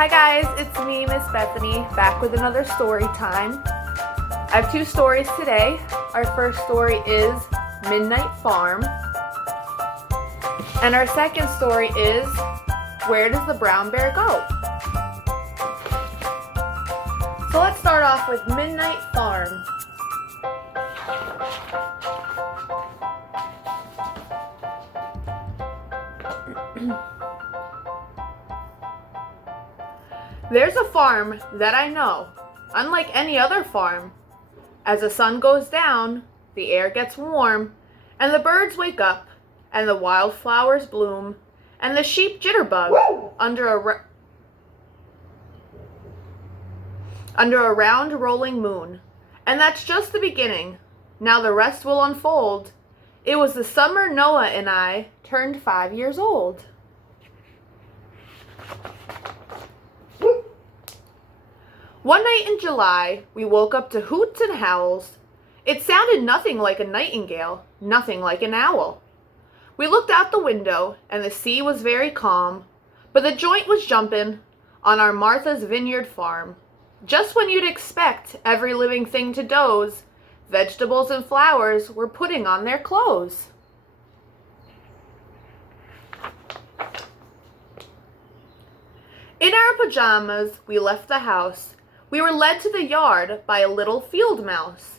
Hi guys, it's me, Miss Bethany, back with another story time. I have two stories today. Our first story is Midnight Farm. And our second story is Where Does the Brown Bear Go? So let's start off with Midnight Farm. There's a farm that I know, unlike any other farm. As the sun goes down, the air gets warm, and the birds wake up, and the wildflowers bloom, and the sheep jitterbug under a round rolling moon. And that's just the beginning. Now the rest will unfold. It was the summer Noah and I turned 5 years old. One night in July, we woke up to hoots and howls. It sounded nothing like a nightingale, nothing like an owl. We looked out the window, and the sea was very calm, but the joint was jumping on our Martha's Vineyard farm. Just when you'd expect every living thing to doze, vegetables and flowers were putting on their clothes. In our pajamas, we left the house. We were led to the yard by a little field mouse.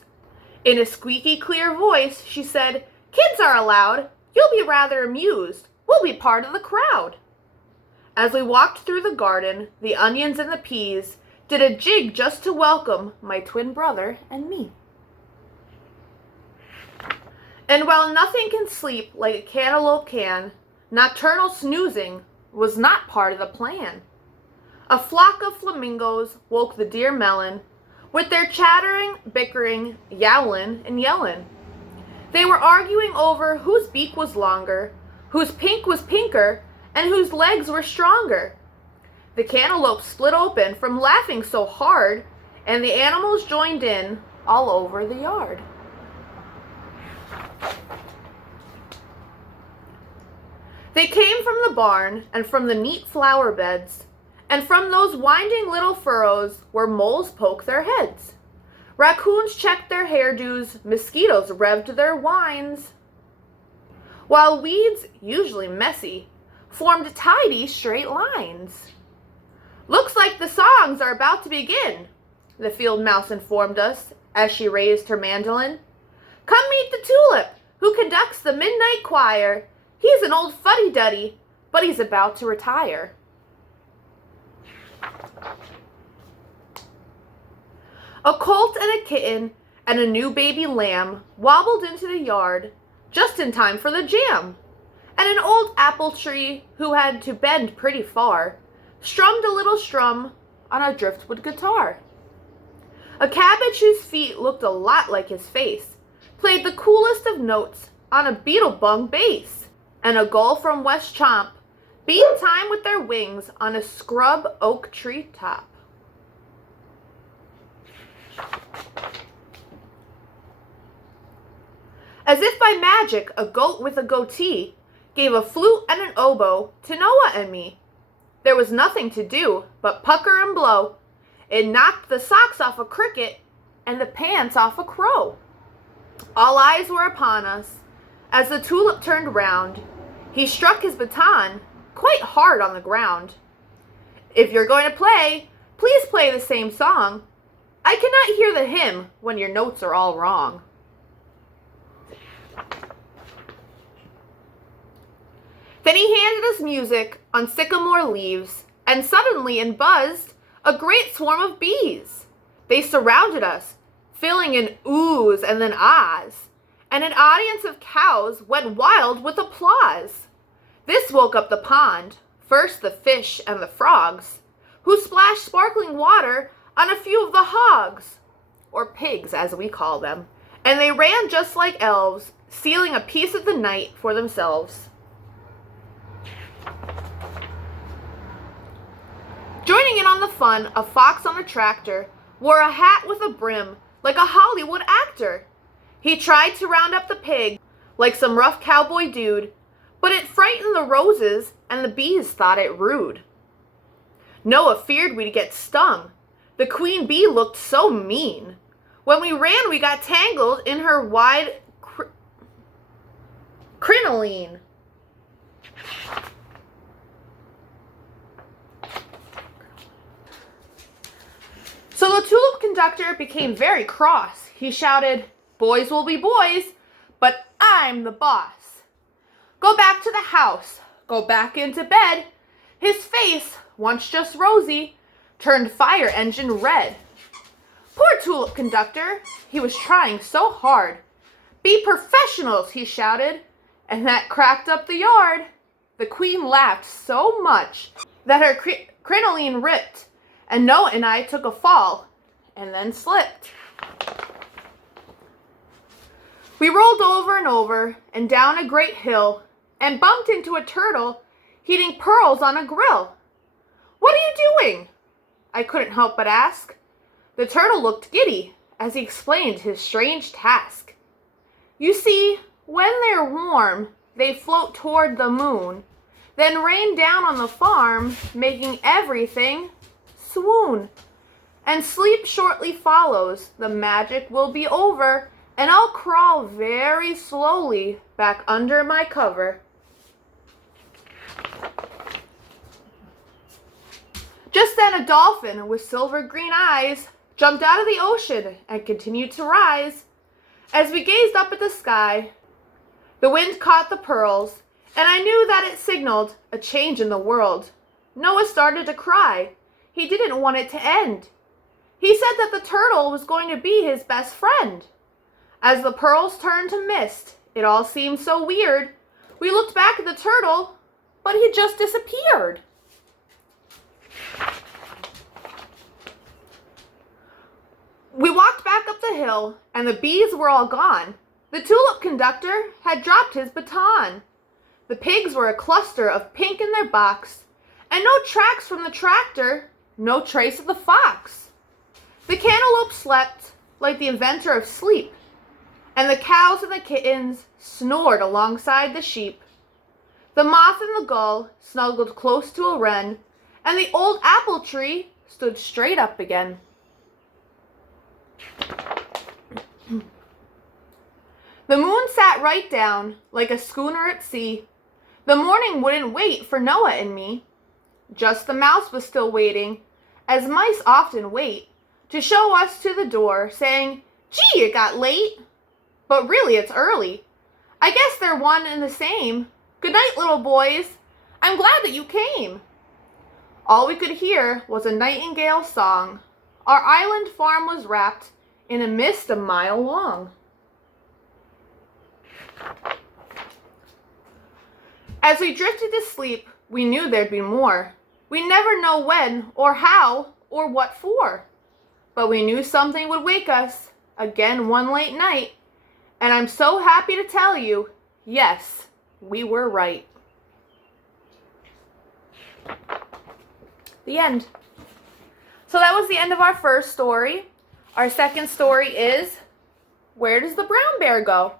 In a squeaky clear voice, she said, "Kids are allowed. You'll be rather amused. We'll be part of the crowd." As we walked through the garden, the onions and the peas did a jig just to welcome my twin brother and me. And while nothing can sleep like a cantaloupe can, nocturnal snoozing was not part of the plan. A flock of flamingos woke the dear melon with their chattering, bickering, yowlin' and yellin'. They were arguing over whose beak was longer, whose pink was pinker, and whose legs were stronger. The cantaloupe split open from laughing so hard, and the animals joined in all over the yard. They came from the barn and from the neat flower beds, and from those winding little furrows where moles poke their heads. Raccoons checked their hairdos, mosquitoes revved their whines, while weeds, usually messy, formed tidy straight lines. "Looks like the songs are about to begin," the field mouse informed us as she raised her mandolin. "Come meet the tulip, who conducts the midnight choir. He's an old fuddy-duddy, but he's about to retire." A colt and a kitten and a new baby lamb wobbled into the yard just in time for the jam. And an old apple tree, who had to bend pretty far, strummed a little strum on a driftwood guitar. A cabbage whose feet looked a lot like his face played the coolest of notes on a beetlebung bass. And a gull from West Chomp beat time with their wings on a scrub oak tree top. As if by magic, a goat with a goatee gave a flute and an oboe to Noah and me. There was nothing to do but pucker and blow. It knocked the socks off a cricket and the pants off a crow. All eyes were upon us. As the tulip turned round, he struck his baton quite hard on the ground. "If you're going to play, please play the same song. I cannot hear the hymn when your notes are all wrong." Then he handed us music on sycamore leaves, and suddenly in buzzed a great swarm of bees. They surrounded us, filling in oohs and then ahs, and an audience of cows went wild with applause. This woke up the pond, first the fish and the frogs, who splashed sparkling water on a few of the hogs, or pigs as we call them, and they ran just like elves, stealing a piece of the night for themselves. Joining in on the fun, a fox on a tractor wore a hat with a brim like a Hollywood actor. He tried to round up the pig like some rough cowboy dude, but it frightened the roses and the bees thought it rude. Noah feared we'd get stung. The queen bee looked so mean. When we ran, we got tangled in her wide crinoline. So the tulip conductor became very cross. He shouted, "Boys will be boys, but I'm the boss. Go back to the house. Go back into bed." His face, once just rosy, turned fire engine red. Poor tulip conductor, he was trying so hard. "Be professionals," he shouted, and that cracked up the yard. The queen laughed so much that her crinoline ripped, and Noah and I took a fall and then slipped. We rolled over and over and down a great hill and bumped into a turtle heating pearls on a grill. "What are you doing?" I couldn't help but ask. The turtle looked giddy as he explained his strange task. "You see, when they're warm, they float toward the moon, then rain down on the farm, making everything swoon. And sleep shortly follows. The magic will be over, and I'll crawl very slowly back under my cover." Just then a dolphin with silver green eyes jumped out of the ocean and continued to rise. As we gazed up at the sky, the wind caught the pearls, and I knew that it signaled a change in the world. Noah started to cry. He didn't want it to end. He said that the turtle was going to be his best friend. As the pearls turned to mist, it all seemed so weird. We looked back at the turtle, but he just disappeared. We walked back up the hill, and the bees were all gone. The tulip conductor had dropped his baton. The pigs were a cluster of pink in their box, and no tracks from the tractor, no trace of the fox. The cantaloupe slept like the inventor of sleep, and the cows and the kittens snored alongside the sheep. The moth and the gull snuggled close to a wren, and the old apple tree stood straight up again. The moon sat right down like a schooner at sea. The morning wouldn't wait for Noah and me. Just the mouse was still waiting, as mice often wait, to show us to the door, saying, "Gee, it got late." But really it's early. I guess they're one and the same. "Good night, little boys. I'm glad that you came." All we could hear was a nightingale song. Our island farm was wrapped in a mist a mile long. As we drifted to sleep, we knew there'd be more. We never know when or how or what for. But we knew something would wake us again one late night. And I'm so happy to tell you, yes, we were right. The end. So that was the end of our first story. Our second story is, where does the brown bear go?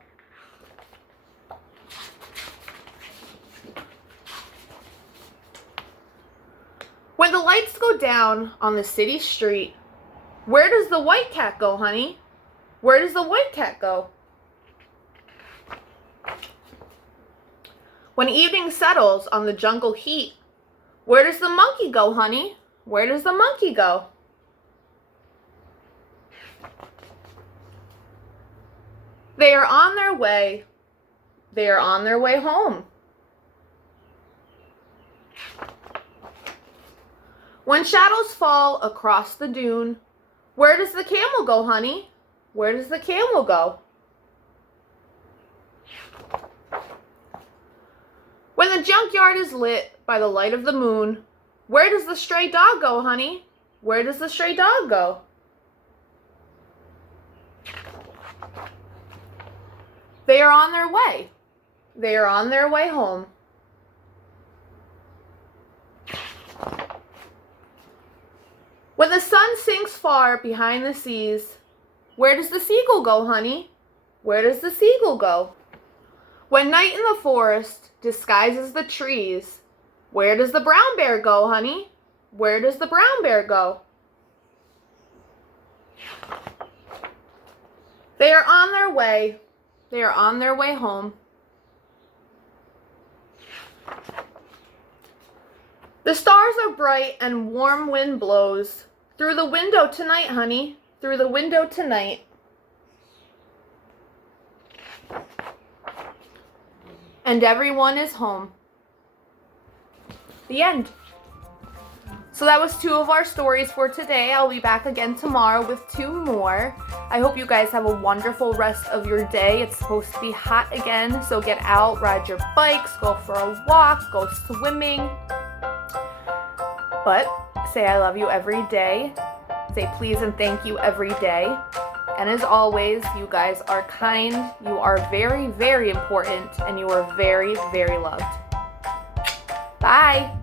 When the lights go down on the city street, where does the white cat go, honey? Where does the white cat go? When evening settles on the jungle heat, where does the monkey go, honey? Where does the monkey go? They are on their way. They are on their way home. When shadows fall across the dune, where does the camel go, honey? Where does the camel go? When the junkyard is lit by the light of the moon, where does the stray dog go, honey? Where does the stray dog go? They are on their way. They are on their way home. When the sun sinks far behind the seas, where does the seagull go, honey? Where does the seagull go? When night in the forest disguises the trees, where does the brown bear go, honey? Where does the brown bear go? They are on their way. They are on their way home. The stars are bright and warm wind blows. Through the window tonight, honey. Through the window tonight. And everyone is home. The end. So that was 2 of our stories for today. I'll be back again tomorrow with 2 more. I hope you guys have a wonderful rest of your day. It's supposed to be hot again, so get out, ride your bikes, go for a walk, go swimming. But say I love you every day. Say please and thank you every day. And as always, you guys are kind, you are very, very important, and you are very, very loved. Bye.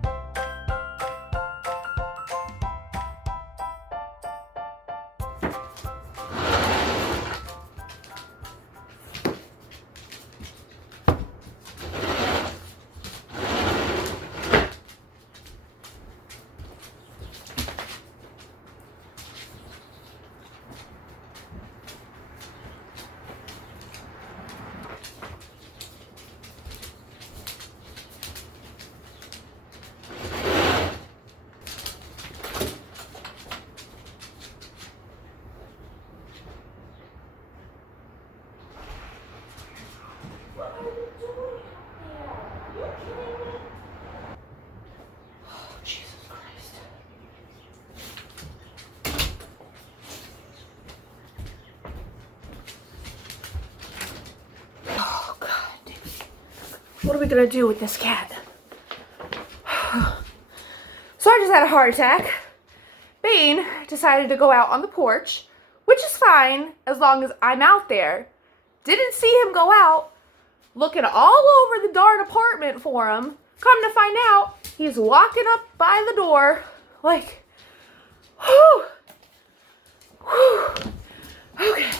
What are we gonna do with this cat? So I just had a heart attack. Bane decided to go out on the porch, which is fine as long as I'm out there. Didn't see him go out, looking all over the darn apartment for him. Come to find out, he's walking up by the door like, whew, whew. Okay.